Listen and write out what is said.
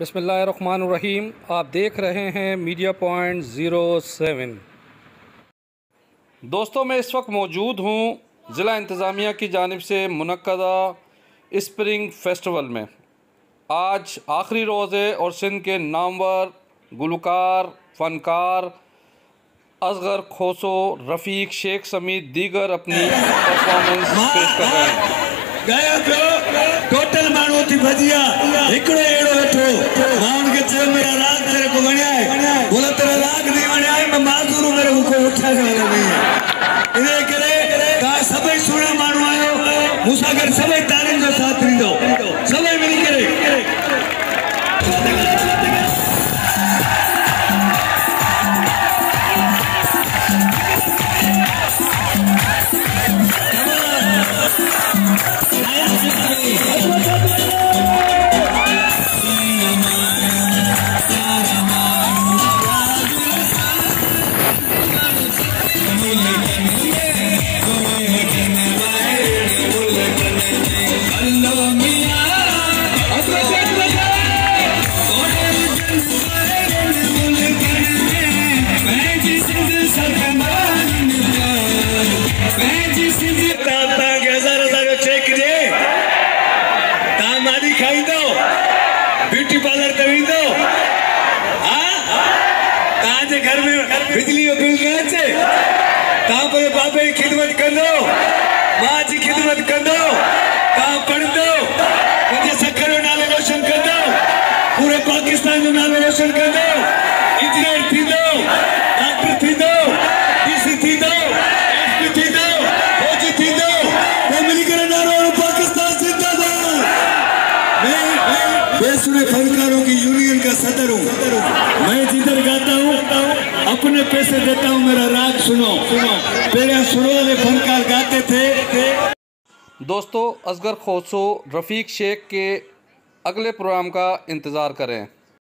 बिस्मिल्लाहिर्रहमानिर्रहीम। आप देख रहे हैं मीडिया पॉइंट 07। दोस्तों, मैं इस वक्त मौजूद हूँ ज़िला इंतज़ामिया की जानिब से मुनक्कदा स्प्रिंग फेस्टिवल में। आज आखिरी रोज़ है और सिंध के नामवर गुलकार फ़नकार असगर खोसो, रफ़ीक शेख समेत दीगर अपनी परफॉर्मेंस पेश कर रहे हैं। गया टोटल माण्हू थी भजिया हिकिड़ो अहिड़ो वेठो माण्हुनि खे चयो मेरा राग तेरे को वणिया आहे, बोला तेरा राग नहीं वणिया आहे, मैं माज़ूर मेरे को उठा खड़ा नहीं है। इने करे तव्हां सभई सुहिणा माण्हू आहियो, मूंसां गॾु सभई तारीफ़ जो साथ ॾींदो, सभई मिली करे ब्यूटी पार्लर ते वेंदो, घर में बिजली जो बिल न अचे, तव्हां पंहिंजे बाबे जी ख़िदमत कंदो, मां जी ख़िदमत कंदो, तव्हां पढ़ंदो, पंहिंजे सखर जो नालो रोशन कंदो, पूरे पाकिस्तान जो नालो रोशन कंदो, इंजीनियर थींदो, डॉक्टर थींदो, डीसी थींदो, एसपी थींदो, फौजी थींदो, पोइ मिली करे नारो पाकिस्तान जिंदाबाद। मैं बेसुरे फनकारों की यूनियन का सदर हूँ, मैं जिधर गाता हूँ अपने पैसे देता हूँ, मेरा राग सुनो सुनो। पहले सुनो वाले फनकार गाते थे। दोस्तों, असगर खोसो, रफ़ीक शेख के अगले प्रोग्राम का इंतज़ार करें।